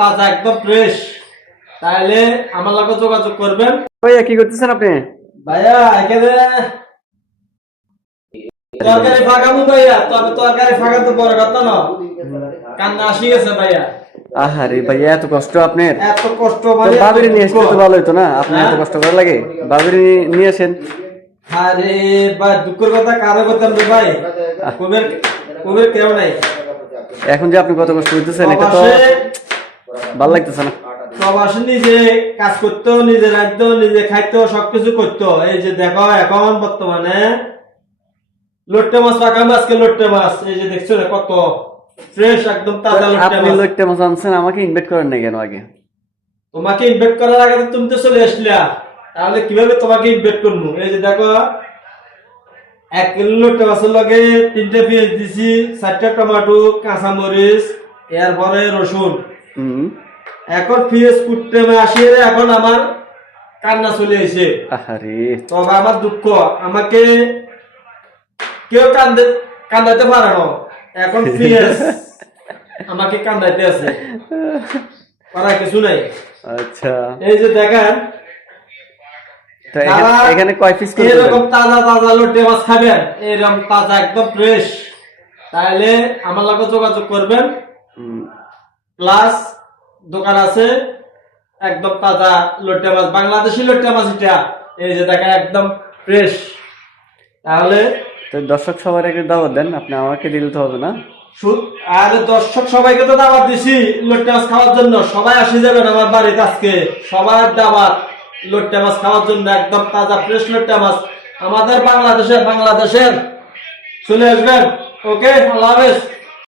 তাজা একদম ফ্রেশ। তাহলে আমার লগে যোগাযোগ করবেন। ভাইয়া কি করতেছেন আপনি? ভাইয়া এখানে তরকারি ফাঁকাবো ভাইয়া, তবে তরকারি ফাঁকা তো বড় কথা না, কান্না আসি গেছে ভাইয়া। আহারে ভাইয়া এত কষ্ট আপনার? এত কষ্ট তো মানে বাবিরি নিয়ে আসলে তো ভালো হতো না, আপনার এত কষ্ট করা লাগে? বাবিরি নিয়ে আসেন। আরে ভাই দুঃখের কথা কারো করতাম রে ভাই, কুবের কুবের কেউ নাই। এখন যে আপনি কত কষ্ট করতেছেন এটা তো ভালো লাগতেছে না। প্রবাসী নিজে কাজ করতো, নিজে রাখতো, নিজে খাইতো, সবকিছু করতো। এই যে দেখো এখন বর্তমানে লোট্টে মাছ পাকাম, আজকে লোট্টে মাছ এই যে দেখছো না কত ফ্রেশ একদম তাজা লোট্টে আপনি মাছ। লোকটা মাছ আনছেন, আমাকে ইনভাইট করেন না কেন আগে? তোমাকে ইনভাইট করার আগে তো তুমি তো চলে আসলা, তাহলে কিভাবে তোমাকে ইনভাইট করবো? এই যে দেখো 1 কিলো লোট্টে মাছের লগে 3টে পেঁয়াজ দিছি, 4টা টমেটো, কাঁচামরিচ, এরপরে রসুন। এখন পেঁয়াজ কুটতে আসি, এখন আমার কান্না চলে এসে। আহারে তবে আমার দুঃখ, আমাকে কেউ কান্দাইতে পারে না, এখন পেঁয়াজ আমাকে কান্দাইতে আছে, করার কিছু নাই। আচ্ছা এই যে দেখেন তো এখানে কয় পিস করে এরকম তাজা তাজা লোটে মাছ খাবেন, এরকম তাজা একদম ফ্রেশ, তাহলে আমার লগে যোগাযোগ করবেন। প্লাস দোকান আছে একদম তাজা লোটে মাছ, বাংলাদেশি লোটে মাছ এটা। এই যে দেখেন একদম ফ্রেশ। তাহলে তো দর্শক সবার একটু দাওয়াত দেন, আপনি আমাকে দিলে তো হবে না। আর দর্শক সবাইকে তো দাওয়াত দিছি লোটে মাছ খাওয়ার জন্য, সবাই আসে যাবেন আমার বাড়িতে আজকে, সবার দাওয়াত লোটে মাছ খাওয়ার জন্য, একদম তাজা ফ্রেশ লোটে মাছ আমাদের বাংলাদেশের চলে আসবেন। ওকে, আল্লাহ হাফেজ।